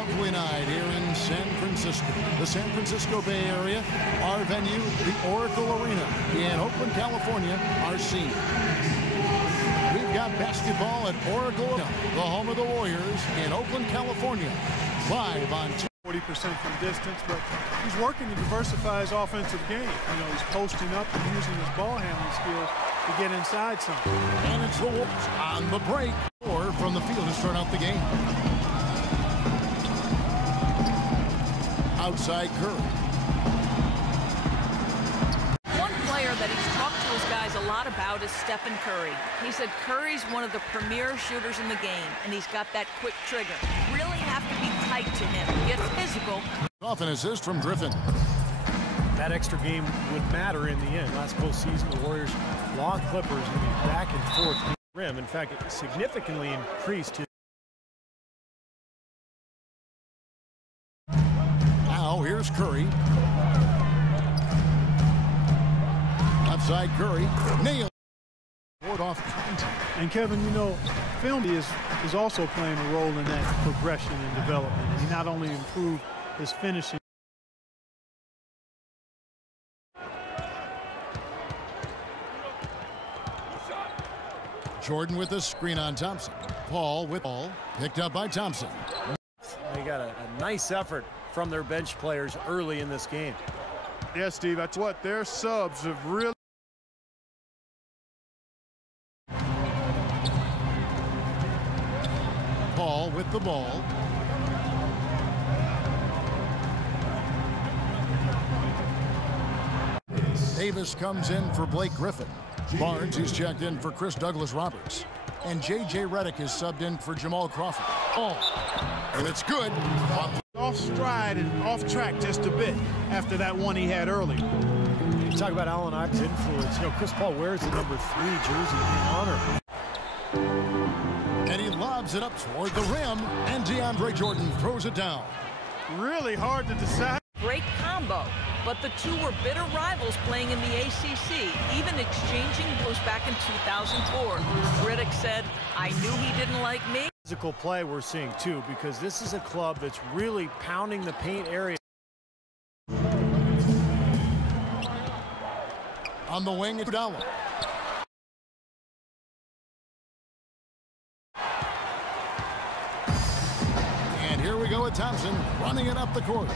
lovely night here in San Francisco. The San Francisco Bay Area, our venue, the Oracle Arena in Oakland, California, our scene. We've got basketball at Oracle Arena, the home of the Warriors in Oakland, California. Live on 40% from distance, but he's working to diversify his offensive game. You know, he's posting up and using his ball handling skills to get inside some. And it's the Wolves on the break. Or from the field to start out the game. Outside Curry. One player that he's talked to his guys a lot about is Stephen Curry. He said Curry's one of the premier shooters in the game, and he's got that quick trigger. Really have to be tight to him, get physical. Off an assist from Griffin. That extra game would matter in the end. Last postseason, the Warriors lost Clippers and back and forth to the rim. In fact, it significantly increased his. Now here's Curry. Outside Curry. Nailed. Board off contact. And Kevin, you know, film is also playing a role in that progression and development. And he not only improved his finishing. Jordan with the screen on Thompson. Paul with ball. Picked up by Thompson. They got a nice effort from their bench players early in this game. Yeah, Steve, that's what their subs have really. Paul with the ball. Davis comes in for Blake Griffin. Barnes is checked in for Chris Douglas-Roberts. And J.J. Redick is subbed in for Jamal Crawford. Oh, and it's good. Off stride and off track just a bit after that one he had earlier. You talk about Allen Iverson's influence. You know, Chris Paul wears the number 3 jersey in honor. And he lobs it up toward the rim, and DeAndre Jordan throws it down. Really hard to decide. Great combo, but the two were bitter rivals playing in the ACC, even exchanging blows back in 2004. Riddick said, "I knew he didn't like me." Physical play we're seeing too, because this is a club that's really pounding the paint area. On the wing, Iguodala. And here we go with Thompson running it up the court.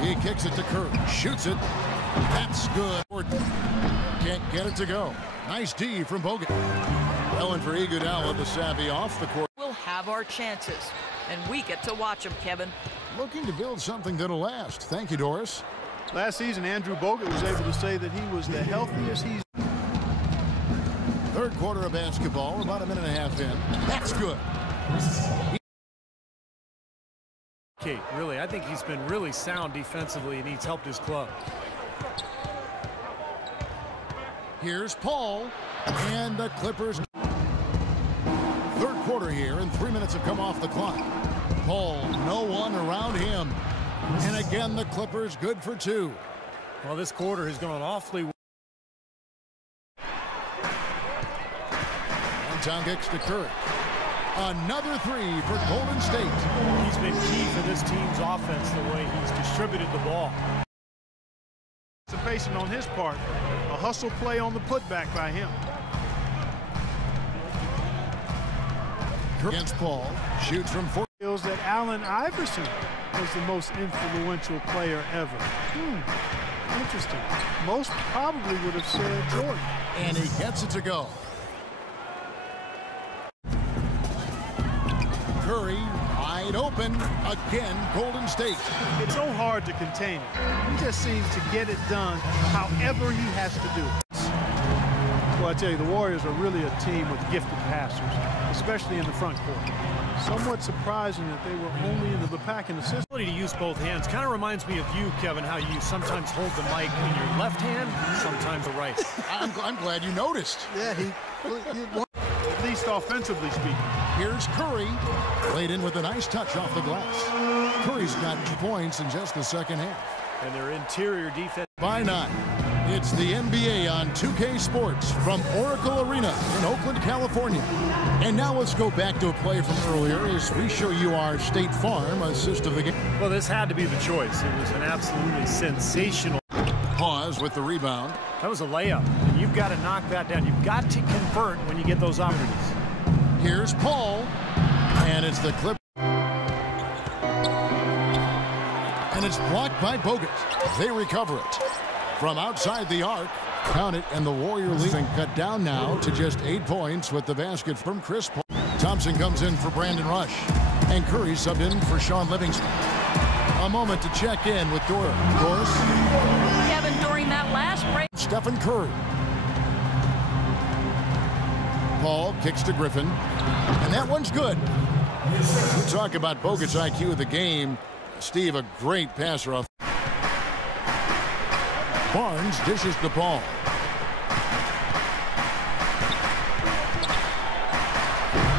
He kicks it to Curry, shoots it. That's good. Can't get it to go. Nice D from Bogut. Well, and for Iguodala, the savvy off the court. We'll have our chances, and we get to watch them, Kevin. Looking to build something that'll last. Thank you, Doris. Last season, Andrew Bogut was able to say that he was the healthiest he's. Third quarter of basketball, about a minute and a half in. That's good. Kate, really, I think he's been really sound defensively, and he's helped his club. Here's Paul, and the Clippers. Third quarter here, and 3 minutes have come off the clock. Paul, no one around him. And again, the Clippers good for 2. Well, this quarter has gone awfully well. Downtown kicks to Curry. Another 3 for Golden State. He's been key for this team's offense, the way he's distributed the ball. Anticipation on his part, a hustle play on the putback by him. Against Paul, shoots from 4. Feels that Allen Iverson was the most influential player ever. Interesting. Most probably would have said Jordan. And he gets it to go. Curry wide open again. Golden State. It's so hard to contain him. He just seems to get it done however he has to do it. Well, I tell you, the Warriors are really a team with gifted passers, especially in the front court. Somewhat surprising that they were only into the pack in the system. Ability to use both hands kind of reminds me of you, Kevin, how you sometimes hold the mic in your left hand, sometimes the right. I'm glad you noticed. Yeah, he at least offensively speaking. Here's Curry, laid in with a nice touch off the glass. Curry's got 2 points in just the second half. And their interior defense. By 9. It's the NBA on 2K Sports from Oracle Arena in Oakland, California. And now let's go back to a play from earlier as we show you our State Farm assist of the game. Well, this had to be the choice. It was an absolutely sensational. Pause with the rebound. That was a layup. You've got to knock that down. You've got to convert when you get those opportunities. Here's Paul. And it's the Clip. And it's blocked by Bogut. They recover it. From outside the arc, count it, and the Warrior lead cut down now to just 8 points with the basket from Chris Paul. Thompson comes in for Brandon Rush, and Curry subbed in for Sean Livingston. A moment to check in with Doris. Kevin, during that last break. Stephen Curry. Paul kicks to Griffin, and that one's good. We talk about Bogut's IQ of the game. Steve, a great passer off. Barnes dishes the ball.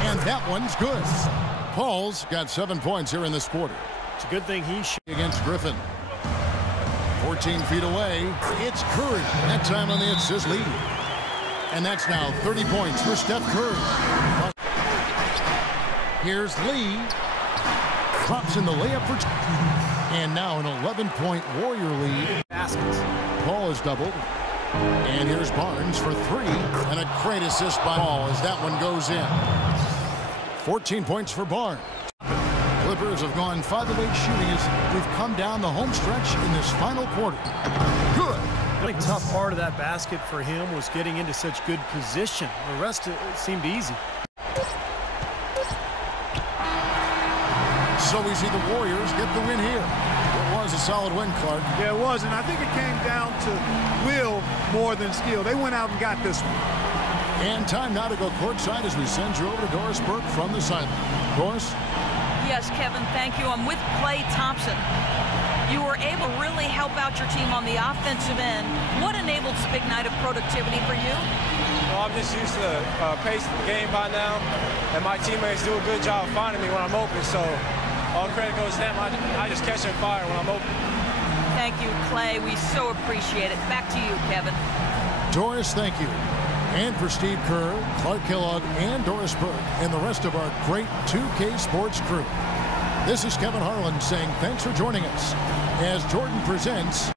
And that one's good. Paul's got 7 points here in this quarter. It's a good thing he against Griffin. 14 feet away, it's Curry. That time on the assist lead. And that's now 30 points for Steph Curry. Here's Lee. Drops in the layup for... And now an 11-point Warrior lead. baskets. Paul is doubled. And here's Barnes for 3. And a great assist by Paul as that one goes in. 14 points for Barnes. Clippers have gone 5 of 8 shooting as we've come down the home stretch in this final quarter. Good. The tough part of that basket for him was getting into such good position. The rest seemed easy. So we see the Warriors get the win here. It was a solid win, Clark. Yeah, it was, and I think it came down to will more than skill. They went out and got this one. And time now to go courtside as we send you over to Doris Burke from the sideline. Doris? Yes, Kevin, thank you. I'm with Klay Thompson. You were able to really help out your team on the offensive end. What enabled this big night of productivity for you? Well, I'm just used to the pace of the game by now, and my teammates do a good job of finding me when I'm open, so all credit goes to them. I just catch them fire when I'm open. Thank you, Klay. We so appreciate it. Back to you, Kevin. Doris, thank you. And for Steve Kerr, Clark Kellogg, and Doris Burke, and the rest of our great 2K Sports crew. This is Kevin Harlan saying thanks for joining us as Jordan presents